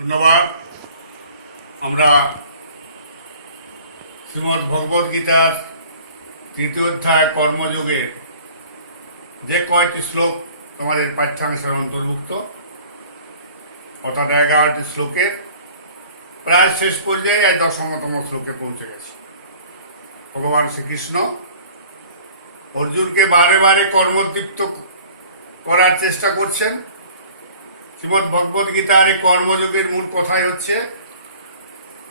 ধন্যবাদ। আমরা শ্রীমদ্ ভগবদ গীতার তৃতীয় অধ্যায় কর্মযোগের যে কয়েকটি শ্লোক তোমাদের পাঠ্যাংশের অন্তর্ভুক্ত, অর্থাৎ 11টি শ্লোকের প্রায় শেষ পর্যায়ে 10তম শ্লোকে পৌঁছে গেছে। ভগবান শ্রীকৃষ্ণ অর্জুনকে বারে বারে কর্মতৃপ্ত করার চেষ্টা করছেন। শ্রীমদ্ ভগবদ গীতার এই কর্মযোগের মূল কথাই হচ্ছে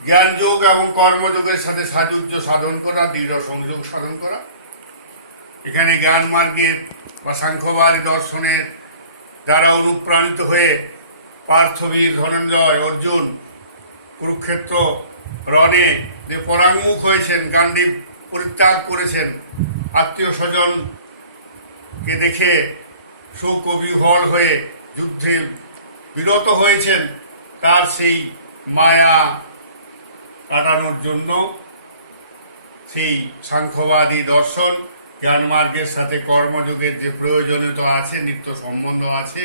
জ্ঞান যোগ এবং কর্মযোগের সাথে সাযুজ্য সাধন করা, দৃঢ় সংযোগ সাধন করা। এখানে জ্ঞান মার্গের বা সাংখ্যবাদী দর্শনের দ্বারা অনুপ্রাণিত হয়ে পার্থবীর, ধনঞ্জয়, অর্জুন কুরুক্ষেত্র রণে যে পরাঙ্গমুখ হয়েছেন, গান্ডীব পরিত্যাগ করেছেন, আত্মীয় স্বজনকে দেখে শোক ও বিহ্বল হয়ে যুদ্ধে বিরত হয়েছেন, তার সেই মায়া কাটানোর জন্য সেই সাংখ্যবাদী দর্শন জ্ঞান মার্গের সাথে কর্মযোগের যে প্রয়োজনীয়তা আছে, নিত্য সম্বন্ধ আছে,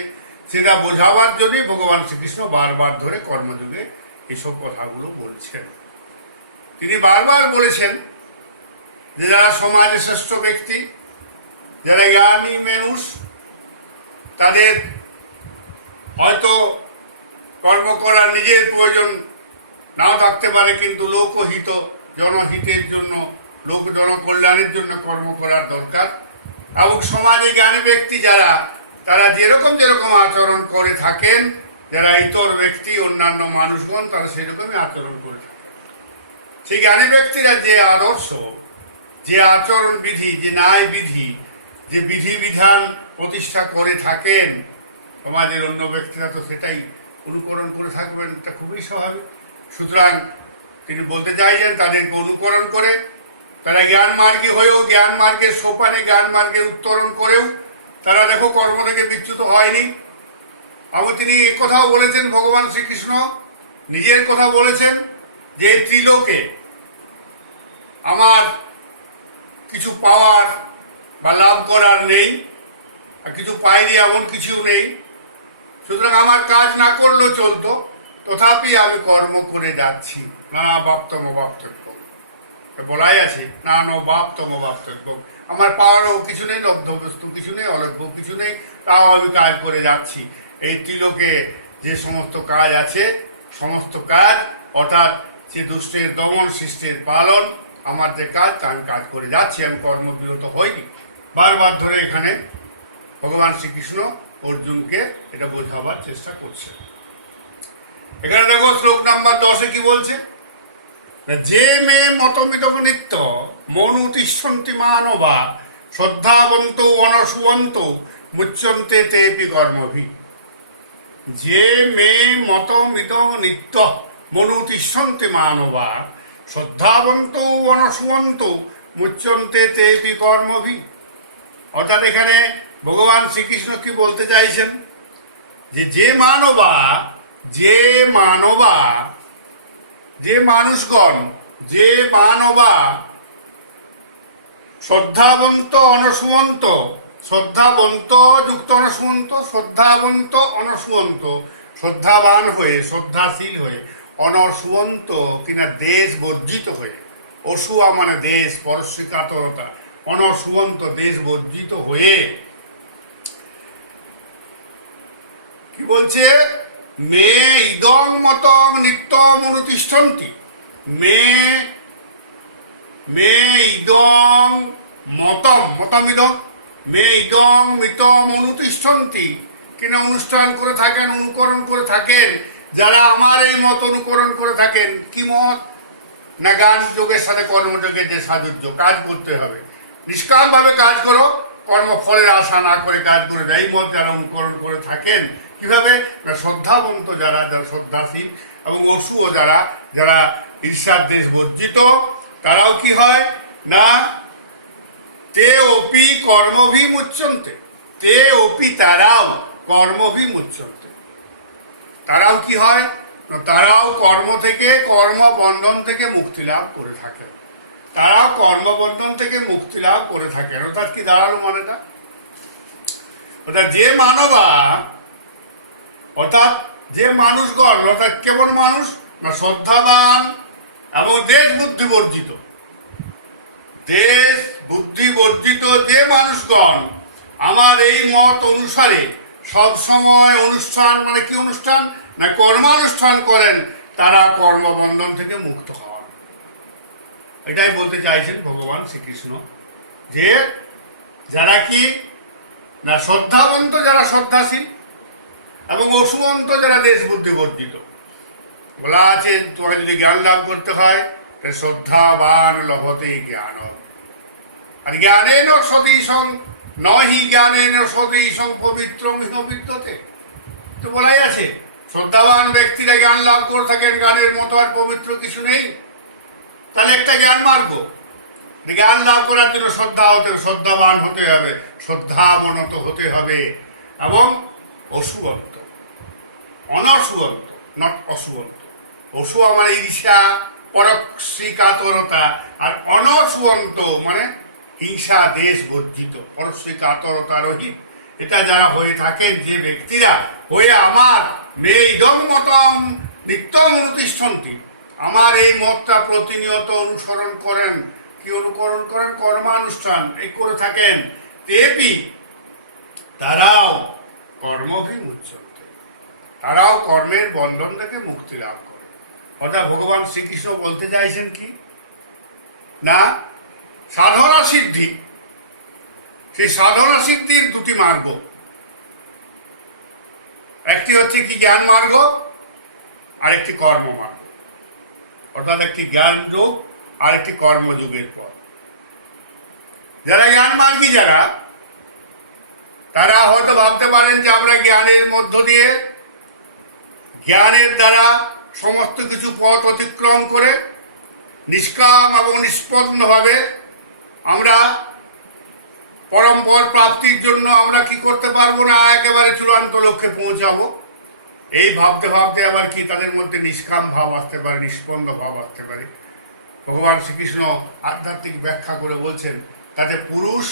সেটা বোঝাবার জন্যই ভগবান শ্রীকৃষ্ণ বারবার ধরে কর্মযোগে এসব কথাগুলো বলছেন। তিনি বারবার বলেছেন যে যারা সমাজের শ্রেষ্ঠ ব্যক্তি, যারা জ্ঞানী মানুষ, তাদের হয়তো কর্ম করার নিজের প্রয়োজন নাও থাকতে পারে, কিন্তু লোকহিত, জনহিতের জন্য, লোক জনকল্যাণের জন্য কর্ম করার দরকার। এবং সমাজে জ্ঞানী ব্যক্তি যারা, তারা যেরকম আচরণ করে থাকেন, যারা ইতর ব্যক্তি, অন্যান্য মানুষগণ, তারা সেরকমই আচরণ করে থাকেন। সেই জ্ঞানী ব্যক্তিরা যে আদর্শ, যে আচরণ বিধি, যে ন্যায় বিধি, যে বিধিবিধান প্রতিষ্ঠা করে থাকেন, সমাজের অন্য ব্যক্তিরা তো সেটাই অনুকরণ করে থাকবেন, এটা খুবই স্বাভাবিক। সুতরাং তিনি বলতে চাইছেন তাদেরকে অনুকরণ করে তারা জ্ঞান মার্গী হয়েও, জ্ঞান মার্গের সোপানে, জ্ঞান মার্গের উত্তরণ করেও তারা দেখো কর্ম থেকে বিচ্যুত হয়নি। এবং তিনি একথাও বলেছেন, ভগবান শ্রীকৃষ্ণ নিজের কথা বলেছেন যে ত্রিলোকে আমার কিছু পাওয়ার বা লাভ করার নেই, আর কিছু পাইনি এমন কিছু নেই। সুতরাং আমার কাজ না করলেও চলতো, তথাপি আমি কর্ম করে যাচ্ছি। না বাপ্তম বাপ্তব্য বলাই আছে, না বাপ্তম বাপ্তব্য। আমার পাওয়ারও কিছু নেই, লব্ধ বস্তু কিছু নেই, অলভ্য কিছু নেই, তাও আমি কাজ করে যাচ্ছি। এই ত্রিলোকে যে সমস্ত কাজ আছে, সমস্ত কাজ, অর্থাৎ সে দুষ্টের দমন, শিষ্টের পালন, আমার যে কাজ, তা আমি কাজ করে যাচ্ছি, আমি কর্মবিরত হইনি। বারবার ধরে এখানে ভগবান শ্রীকৃষ্ণ অর্জুনকে এটা বোঝাবার চেষ্টা করছে। এখানে দেখো শ্লোক নাম্বার 10 কি বলছে, যে মে মতমিদং নিত্য মনুতিষ্ঠন্তি মানবা শ্রদ্ধাবন্ত অনসুবন্ত মুচ্যন্তে তেপি কর্মভি। যে মে মতমিদং নিত্য মনুতিষ্ঠন্তি মানবা শ্রদ্ধাবন্ত অনসুবন্ত মুচ্যন্তে তেপি কর্মভি। অর্থাৎ এখানে ভগবান শ্রীকৃষ্ণ কি বলতে চাইছেন, যে মানবা, যে মানুষগণ, যে মানবা শ্রদ্ধাবন্ত অনসুবন্ত, শ্রদ্ধাবন্ত যুক্ত অনসুবন্ত, শ্রদ্ধাবন্ত অনসুবন্ত, শ্রদ্ধাবান হয়ে, শ্রদ্ধাশীল হয়ে, অনসুবন্ত কিনা দেশ বর্জিত হয়ে, অসুয়া মানে দেশ, পরস্বীকাতরতা, অনসুবন্ত দেশ বর্জিত হয়ে কি বলছে, মে ইদং মতং নিত্যম অনুতিষ্ঠন্তি। মে ইদং মতম, মতমিদং, মে ইদং মিতম অনুতিষ্ঠন্তি কিনা অনুষ্ঠান করে থাকেন, অনুকরণ করে থাকেন, যারা আমার এই মত অনুকরণ করে থাকেন। কি মত? না জ্ঞান যোগের সাথে কর্মযোগের যে সাযুজ্য, কাজ করতে হবে, নিষ্কাম ভাবে কাজ করো, কর্মফলের আশা না করে কাজ করে দেয়, এই মত যারা অনুকরণ করে থাকেন। কিভাবে? না শ্রদ্ধাবন্ত যারা, যারা শ্রদ্ধাশীল, এবং অসুও যারা, যারা ঈর্ষার দেশ বর্জিত, তারাও কি হয় না তে অপি কর্মভি মুচ্যন্তে, তে অপি তারাও কর্মভি মুচ্যন্তে। তারাও কি হয়? তারাও কর্ম থেকে, কর্মবন্ধন থেকে মুক্তি লাভ করে থাকেন। তারাও কর্মবন্ধন থেকে মুক্তি লাভ করে থাকেন। অর্থাৎ কি দাঁড়ালো মানেটা? অর্থাৎ যে মানবা, অর্থাৎ যে মানুষগণ, অর্থাৎ কেবল মানুষ না, শ্রদ্ধাবান এবং দেশ বুদ্ধি বর্জিত, দেশ বুদ্ধি বর্জিত যে মানুষগণ আমার এই মত অনুসারে সব সময় অনুষ্ঠান, মানে কি অনুষ্ঠান না, কর্মানুষ্ঠান করেন, তারা কর্মবন্ধন থেকে মুক্ত হন। এটাই বলতে চাইছেন ভগবান শ্রীকৃষ্ণ, যে যারা কি না শ্রদ্ধাবন্ত, যারা শ্রদ্ধাশীল, এবং অসুবন্ত যারা দেশ বুদ্ধি বর্জিত। বলা আছে তোমাকে যদি জ্ঞান লাভ করতে হয় শ্রদ্ধাবান লভতে জ্ঞান, আর জ্ঞানেন সতীশং নহি জ্ঞানেন সতীশং পবিত্রং বিদ্যতে। তো বলাই আছে শ্রদ্ধাবান ব্যক্তিরা জ্ঞান লাভ করে থাকেন, জ্ঞানের মতো আর পবিত্র কিছু নেই। তাহলে একটা জ্ঞান মার্গ, জ্ঞান লাভ করার জন্য শ্রদ্ধাবান হতে হবে, শ্রদ্ধাবনত হতে হবে, এবং অসুবন্ত, অনসুবন্ত, নট অসুবন্ত। অসু আমার ঈর্ষা, পরশ্রী কাতরতা, আর অনসুবন্ত মানে হিংসা, দেশ বর্জিত, পরশ্রী কাতরতা রহিত। এটা যারা হয়ে থাকেন, যে ব্যক্তিরা হয়ে আমার মে ইদম মতম নিত্যম অনুতিষ্ঠন্তি, আমার এই মতটা প্রতিনিয়ত অনুসরণ করেন, কি অনুকরণ করেন, কর্মানুষ্ঠান এই করে থাকেন, তেপি তারাও কর্মভিমুচ্যন্তে, তারাও কর্মের বন্ধন থেকে মুক্তি লাভ করে। অর্থাৎ ভগবান শ্রীকৃষ্ণ বলতে চাইছেন কি না, সাধনা সিদ্ধি, সেই সাধনা সিদ্ধির দুটি মার্গ, একটি হচ্ছে কি জ্ঞান মার্গ, আর একটি কর্ম মার্গ। অর্থাৎ একটি জ্ঞান যোগ আর একটি কর্মযোগের পর। যারা জ্ঞান মার্গী, যারা তারা হয়তো ভাবতে পারেন যে আমরা জ্ঞানের মধ্য দিয়ে, জ্ঞানের দ্বারা সমস্ত কিছু পথ অতিক্রম করে নিষ্কাম এবং নিষ্পন্নভাবে আমরা পরম্পর প্রাপ্তির জন্য আমরা কি করতে পারবো না, একেবারে চূড়ান্ত লক্ষ্যে পৌঁছাবো। এই ভাবতে ভাবতে আবার কি তাদের মধ্যে নিষ্কাম ভাব আসতে পারে, নিষ্পন্ন ভাব আসতে পারে। ভগবান শ্রীকৃষ্ণ আধ্যাত্মিক ব্যাখ্যা করে বলছেন, তাতে পুরুষ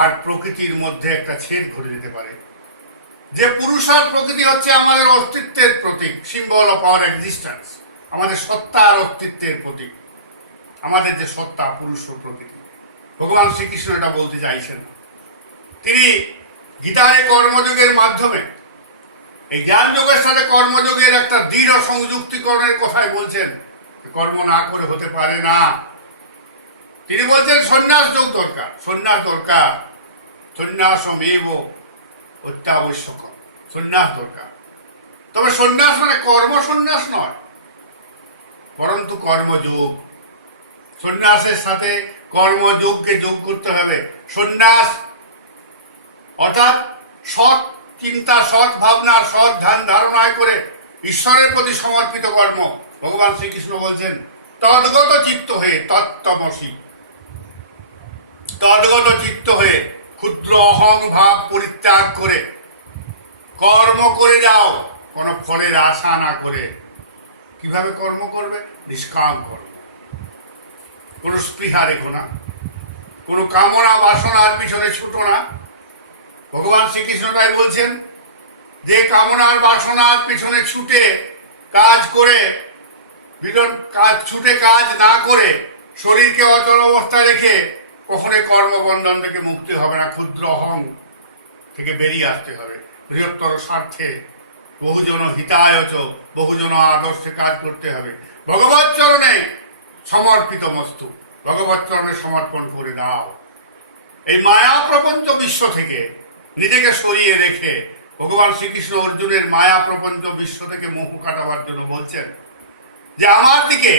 আর প্রকৃতির মধ্যে একটা ছেদ ঘটে যেতে পারে। যে পুরুষ আর প্রকৃতি হচ্ছে আমাদের অস্তিত্বের প্রতীক, সিম্বল অফ আওয়ার এক্সিস্টেন্স, আমাদের সত্তা আর অস্তিত্বের প্রতীক, আমাদের যে সত্তা, পুরুষ ও প্রকৃতি। ভগবান শ্রীকৃষ্ণ এটা বলতে চাইছেন। তিনি গীতায় কর্মযোগের মাধ্যমে এই জ্ঞান যোগের সাথে কর্মযোগের একটা দৃঢ় সংযুক্তিকরণের কথাই বলছেন। কর্ম না করে হতে পারে না। তিনি বলছেন সন্ন্যাস যোগ দরকার, সন্ন্যাস দরকার, সন্ন্যাসমেব অত্যাবশ্যক, সন্ন্যাস দরকার। তবে সন্ন্যাস মানে কর্ম সন্ন্যাস নয়, পরন্তু কর্মযোগ। সন্ন্যাসের সাথে কর্মযোগকে যোগ করতে হবে। সন্ন্যাস অর্থাৎ সৎ চিন্তা, সৎ ভাবনা, সৎ ধ্যান ধারণায় করে ঈশ্বরের প্রতি সমর্পিত কর্ম। ভগবান শ্রীকৃষ্ণ বলছেন তদ্গত চিত্ত হয়ে, তত্ত্বমসি, তদ্গত চিত্ত হয়ে ক্ষুদ্র অহং ভাব পরিত্যাগ করে কর্ম করে যাও, কোনো ফলের আশা না করে। কিভাবে কর্ম করবে? নিষ্কাম কর্ম, কোনো স্পৃহা রেখো না, কোনো কামনা বাসনার পিছনে ছুটো না। ভগবান শ্রীকৃষ্ণ তাই বলছেন যে কামনার বাসনার পিছনে ছুটে কাজ করে, ছুটে কাজ না করে শরীরকে অচল অবস্থায় রেখে কখনোই কর্মবন্ধন থেকে মুক্তি হবে না। ক্ষুদ্র অহং থেকে বেরিয়ে আসতে হবে। বৃহত্তর স্বার্থে বহুজন হিতায়চ, বহুজন আদর্শে কাজ করতে হবে। ভগবৎ চরণে সমর্পিত মস্তু, ভগবৎ চরণে সমর্পণ করে দাও। এই মায়া প্রপঞ্চ বিশ্ব থেকে নিজেকে সরিয়ে রেখে ভগবান শ্রীকৃষ্ণ অর্জুনের মায়া প্রপঞ্চ বিশ্ব থেকে মুখ কাটাবার জন্য বলছেন যে আমার দিকে,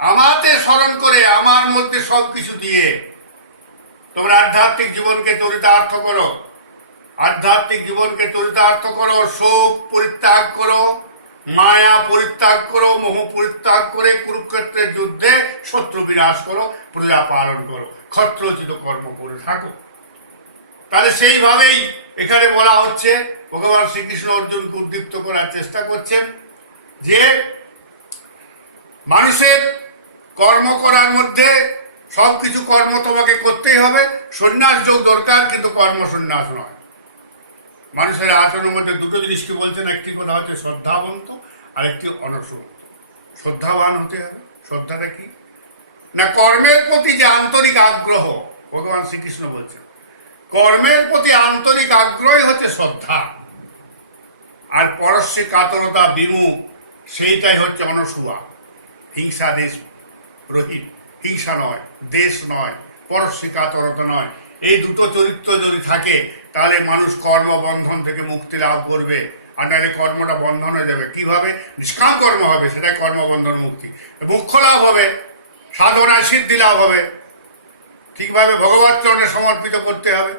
আমাকে স্মরণ করে, আমার মধ্যে সবকিছু দিয়ে তোমরা আধ্যাত্মিক জীবনকে চরিতার্থ করো, আধ্যাত্মিক জীবনকে চরিতার্থ করো। শোক পরিত্যাগ করো, মায়া পরিত্যাগ করো, মোহ পরিত্যাগ করে কুরুক্ষেত্রের যুদ্ধে শত্রু বিনাশ করো, প্রজা পালন করো, ক্ষত্রোচিত কর্ম করে থাকো। তাহলে সেইভাবেই এখানে বলা হচ্ছে, ভগবান শ্রীকৃষ্ণ অর্জুনকে উদ্দীপ্ত করার চেষ্টা করছেন যে মানুষের কর্ম করার মধ্যে সবকিছু কর্ম তোমাকে করতেই হবে। সন্ন্যাস যোগ দরকার, কিন্তু কর্ম সন্ন্যাস নয়। মানুষের আচরণের মধ্যে দুটো জিনিসকে বলছেন, একটি কথা হচ্ছে শ্রদ্ধাবন্ত আর একটি অনসূয়ন্ত। শ্রদ্ধাবান হতে হবে। শ্রদ্ধাটা কি না, কর্মের প্রতি যে আন্তরিক আগ্রহ, ভগবান শ্রীকৃষ্ণ বলছেন কর্মের প্রতি আন্তরিক আগ্রহই হচ্ছে শ্রদ্ধা। আর পরস্যে কাতরতা বিমুখ, সেইটাই হচ্ছে অনসূয়া। হিংসা দেশ রহিত, হিংসা নয়, দেশ নয়, পরস্যে কাতরতা নয়, এই দুটো চরিত্র যদি থাকে তাহলে মানুষ কর্মবন্ধন থেকে মুক্তি লাভ করবে। আর নাহলে কর্মটা বন্ধন হয়ে যাবে। কিভাবে? নিষ্কাম কর্ম হবে, সেটাই কর্মবন্ধন মুক্তি। মোক্ষ লাভ হবে, সাধনায় সিদ্ধি লাভ হবে। ঠিকভাবে ভগবত চরণে সমর্পিত করতে হবে,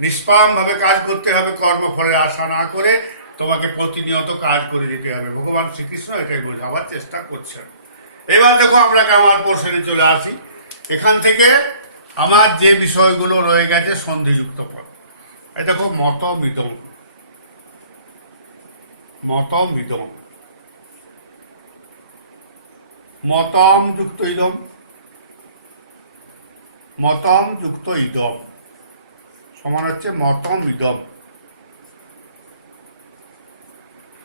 নিষ্কাম ভাবে কাজ করতে হবে, কর্মফলের আশা না করে তোমাকে প্রতিনিয়ত কাজ করে যেতে হবে। ভগবান শ্রীকৃষ্ণ এটাই বোঝাবার চেষ্টা করছেন। এবার দেখো আমরা আমার পোর্শনে চলে আসি। এখান থেকে আমার যে বিষয়গুলো রয়ে গেছে সন্ধিযুক্ত পদ। এই দেখো মতমিদম, মতমিদম, মতম যুক্ত ইদম, মতম যুক্ত ইদম সমান হচ্ছে মতম ইদম।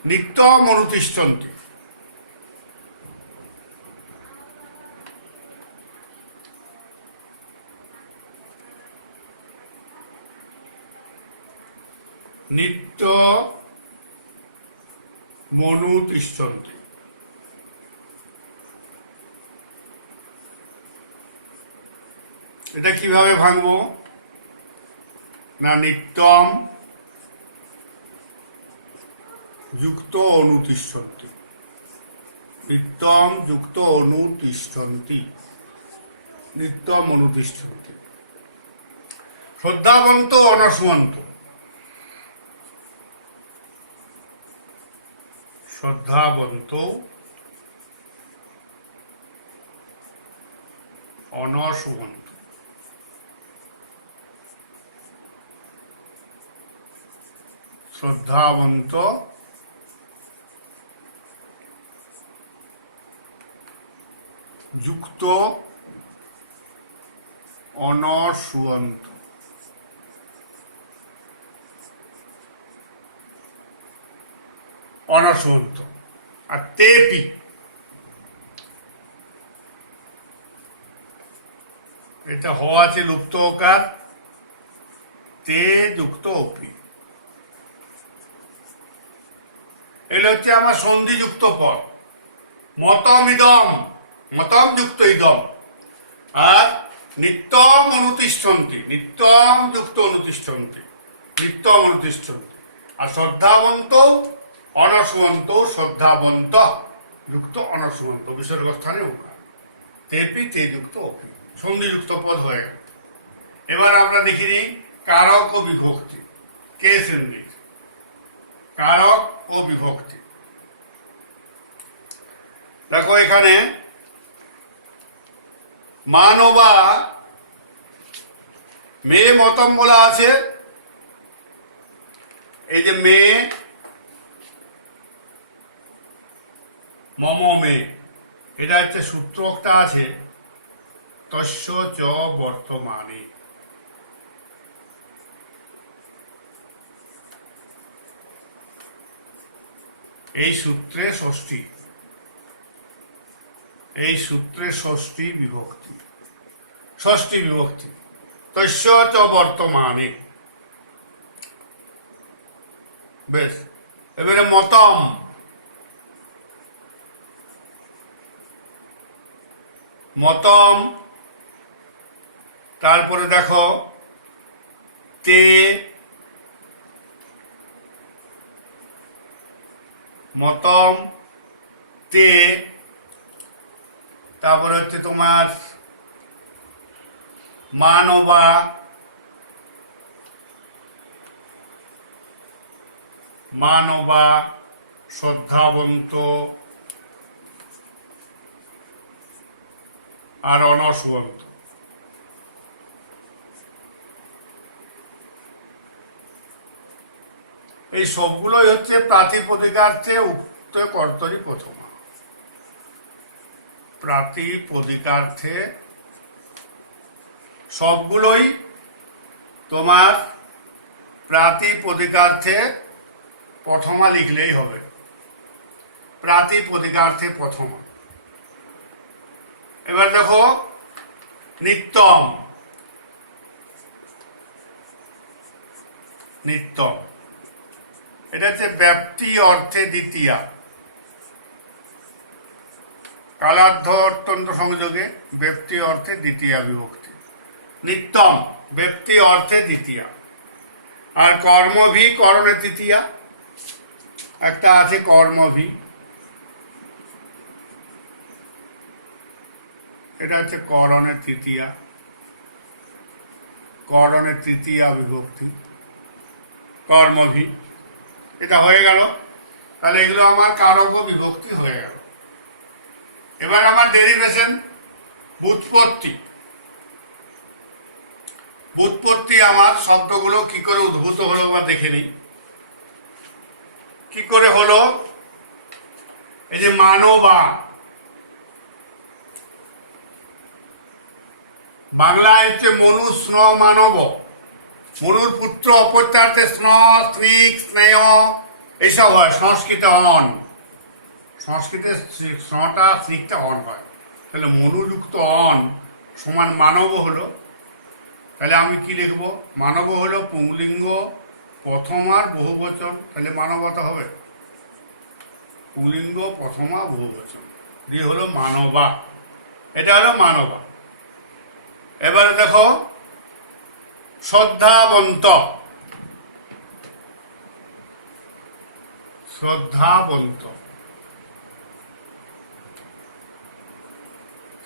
নিত্যম অনুতিষ্ঠন্তি, নিত্য মনুতিষ্ঠন্তি। এটা কিভাবে ভাঙবো না, নিত্যম যুক্ত অনুতিষ্ঠন্তি, নিত্যম যুক্ত অনুতিষ্ঠন্তি, নিত্যম অনুতিষ্ঠন্তি। শ্রদ্ধাবন্ত অনসূয়ন্ত, শ্রদ্ধাবন্ত অনসূয়ন্ত। শ্রদ্ধাবন্ত যুক্ত অনসূয়ন্ত। অনসূয়ন্ত আর তেপি, এটা হওয়া আছে লুপ্ত ওকার, তে যুক্ত অপি। এগুলো হচ্ছে আমার সন্ধিযুক্ত পদ। মতম ইদম, মতম যুক্ত ইদম, আর নিত্যম অনুতিষ্ঠন্তি, নিত্যম যুক্ত অনুতিষ্ঠন্তি, নিত্যম অনুতিষ্ঠন্তি। আর শ্রদ্ধাবন্ত অনসূয়ন্ত, শ্রদ্ধাবন্ত যুক্ত অনসূয়ন্ত, বিসর্গস্থানে উকার, তেপি তে যুক্ত অপি, সন্ধিযুক্ত পদ হয়ে গেল। এবার আমরা দেখিনি কারক ও বিভক্তি। কে সন্ধি, কারক ও বিভক্তি। দেখো এখানে মানবা মেয়ে মতম বলা আছে। এই যে মেয়ে, মম মেয়ে, এটা হচ্ছে সূত্রকটা আছে তস্য চ বর্তমানে। এই সূত্রে ষষ্ঠী, এই সূত্রে ষষ্ঠী বিভক্তি, ষষ্ঠী বিভক্তি তস্য চ বর্তমানে। বেশ, এবারে মতম, মতম, তারপরে দেখো তে, মতম তে, তারপরে হচ্ছে তোমার মানবা, মানবা, শ্রদ্ধাবন্ত আর অনসূয়ন্ত। এই সবগুলোই হচ্ছে প্রাতিপদিকার্থে উক্ত কর্তরি প্রথমা। প্রাতিপদিকার্থে সবগুলোই তোমার প্রাতিপদিকার্থে প্রথমা লিখলেই হবে। প্রাতিপদিকার্থে প্রথমা। এবার দেখো নিত্যম। নিত্যম এটা হচ্ছে ব্যাপ্তি অর্থে দ্বিতীয়া। কালার্ধ অত্যন্ত সংযোগে ব্যক্তি অর্থে দ্বিতীয়া বিভক্তি। নিত্যম ব্যক্তি অর্থে দ্বিতীয়া। আর কর্মভি করণে তৃতীয়া। একটা আছে কর্মভি, এটা হচ্ছে করণের তৃতীয়া। করণের তৃতীয়া বিভক্তি কর্মভি। এটা হয়ে গেল। তাহলে এগুলো আমার কারক বিভক্তি হয়ে গেল। এবার আমার ডেরিভেশন ব্যুৎপত্তি। ব্যুৎপত্তি আমার শব্দগুলো কি করে উদ্ভূত হলো বা দেখে নিই। কি করে হলো? এই যে মানবা, বাংলায় হচ্ছে মনু স্ন মানব। মনুর পুত্র অপত্যার্থে স্ন স্নিক স্নেহ এইসব হয়। সংস্কৃতে অন, সংস্কৃতে স্নটা স্নিকটা অন হয়। তাহলে মনুযুক্ত অন সমান মানব হলো। তাহলে আমি কি লিখব? মানব হলো পুংলিঙ্গ প্রথমার বহুবচন। তাহলে মানবতা হবে পুংলিঙ্গ প্রথমা বহুবচন দিয়ে হলো মানবা। এটা হলো মানবা। এবারে দেখো শ্রদ্ধাবন্ত। শ্রদ্ধাবন্ত,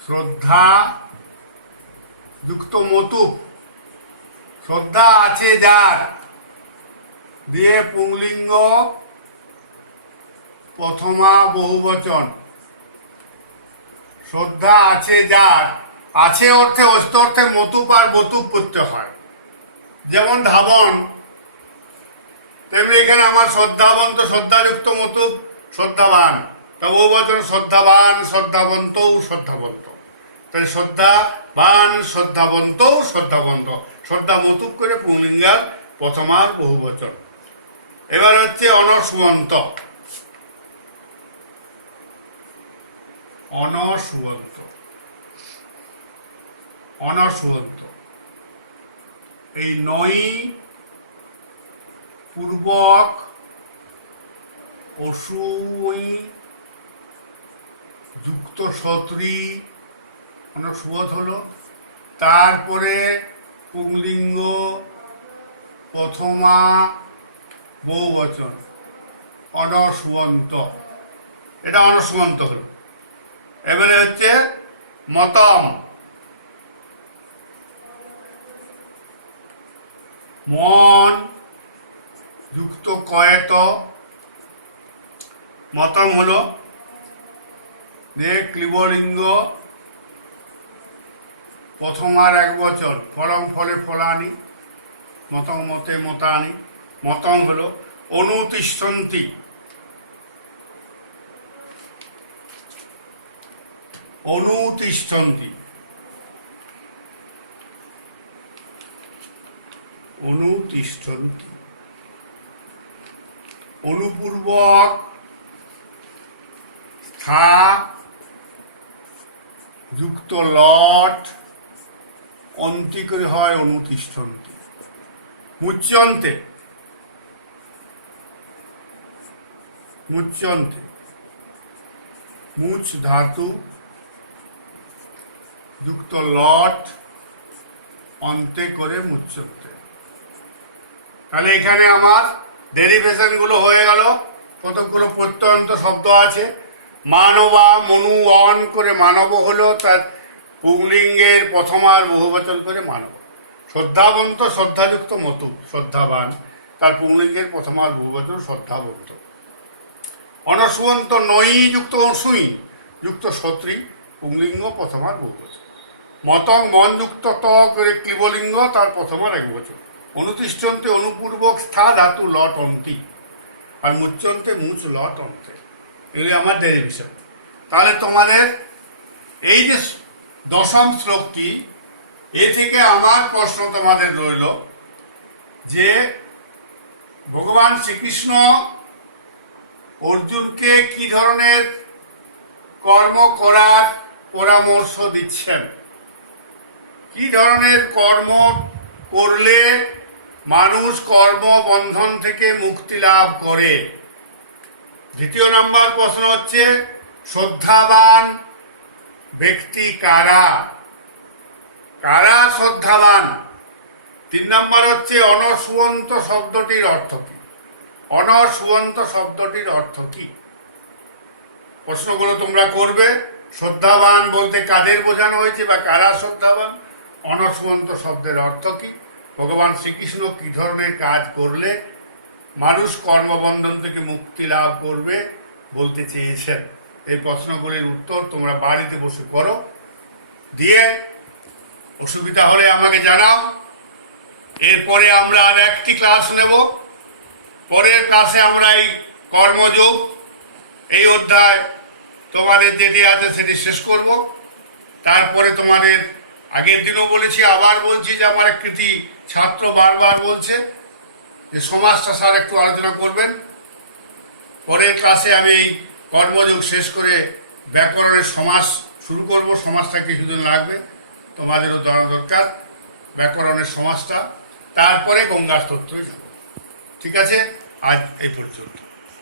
শ্রদ্ধা যুক্ত মতুপ। শ্রদ্ধা আছে যার দিয়ে পুংলিঙ্গ প্রথমা বহুবচন। শ্রদ্ধা আছে যার, আছে অর্থে অস্ত অর্থে মতুপ আর বতুপ করতে হয়। যেমন ধাবন, তেমনি এখানে আমার শ্রদ্ধাবন্ত শ্রদ্ধাযুক্ত মতুপ শ্রদ্ধাবান। তা বহুবচন শ্রদ্ধাবান শ্রদ্ধাবন্ত শ্রদ্ধাবন্ত। তাহলে শ্রদ্ধাবান শ্রদ্ধাবন্ত শ্রদ্ধাবন্ত। শ্রদ্ধা মতুপ করে পুংলিঙ্গার প্রথমার বহুবচন। এবার হচ্ছে অনসুয়ন্ত। অনসুয়ন্ত, অনসুয়ন্ত এই নই পূর্বক অসুই যুক্ত সত্রী অনসুয়ত হলো। তারপরে পুংলিঙ্গ প্রথমা বহুবচন অনসুয়ন্ত। এটা অনসুয়ন্ত হলো। এবারে হচ্ছে মতম। মন যুক্ত কয়েত মতম হলো। যে ক্লিবলিঙ্গ প্রথমার এক বচন ফলং ফলে ফলানি মতং মতে মতানি। মতং হলো। অনুতিষ্ঠন্তি, অনুতিষ্ঠন্তি, অনুতিষ্ঠন্তি। অনুপূর্বক স্থা যুক্ত লট অন্তি করে হয় অনুতিষ্ঠন্তি। মুচ্যন্তে, মুচ্যন্তে মুচ ধাতু যুক্ত লট অন্তে করে মুচ্যন্তে। তাহলে এখানে আমার ডেরিভেশন গুলো হয়ে গেল। কতগুলো প্রত্যয়ন্ত শব্দ আছে। মানবা মনু অন করে মানব হলো, তার পুংলিঙ্গের প্রথমার বহুবচন করে মানব। শ্রদ্ধাবন্ত শ্রদ্ধাযুক্ত মতু শ্রদ্ধাবান, তার পুংলিঙ্গের প্রথমার বহুবচন শ্রদ্ধাবন্ত। অনসুয়ন্ত নই যুক্ত অসুই যুক্ত সত্রী পুংলিঙ্গ প্রথমার বহুবচন। মতং মন যুক্ত ত করে ক্লিবলিঙ্গ তার প্রথমার এক বচন। অনুতিষ্ঠন্তে অনুপূর্বক স্থা ধাতু লট অন্তি আর মুচ্যন্তে মুচ লট অন্তে। এগুলি আমার ডেরিভেশন। তাহলে তোমাদের এই যে দশম শ্লোকটি, এ থেকে আমার প্রশ্ন তোমাদের রইল যে ভগবান শ্রীকৃষ্ণ অর্জুনকে কি ধরনের কর্ম করার পরামর্শ দিচ্ছেন, কি ধরনের কর্ম করলে মানুষ কর্মবন্ধন থেকে মুক্তি লাভ করে। দ্বিতীয় নম্বর প্রশ্ন হচ্ছে শ্রদ্ধাবান ব্যক্তি কারা, কারা শ্রদ্ধাবান। 3 নম্বর হচ্ছে অনসুয়ন্ত শব্দটির অর্থ কি, অনসুয়ন্ত শব্দটির অর্থ কি। প্রশ্নগুলো তোমরা করবে। শ্রদ্ধাবান বলতে কাদের বোঝানো হয়েছে বা কারা শ্রদ্ধাবান, অনসুয়ন্ত শব্দের অর্থ কি, ভগবান শ্রীকৃষ্ণ কি ধরনের কাজ করলে মানুষ কর্মবন্ধন থেকে মুক্তি লাভ করবে বলতে চেয়েছেন। এই প্রশ্নগুলির উত্তর তোমরা বাড়িতে বসে করো, দিয়ে অসুবিধা হলে আমাকে জানাও। এরপরে আমরা আর একটি ক্লাস নেব। পরের ক্লাসে আমরা এই কর্মযোগ এই অধ্যায় তোমাদের যেটি আছে সেটি শেষ করব। তারপরে তোমাদের আগের দিনও বলেছি, আবার বলছি যে আমার কৃতি ছাত্র বারবার বলছে যে সমাজটা স্যার একটু আলোচনা করবেন। পরের ক্লাসে আমি এই কর্মযোগ শেষ করে ব্যাকরণের সমাস শুরু করব। সমাজটা কিছুদিন লাগবে, তোমাদেরও জানা দরকার ব্যাকরণের সমাজটা। তারপরে গঙ্গার তত্ত্বে যাব। ঠিক আছে, আজ এই পর্যন্ত।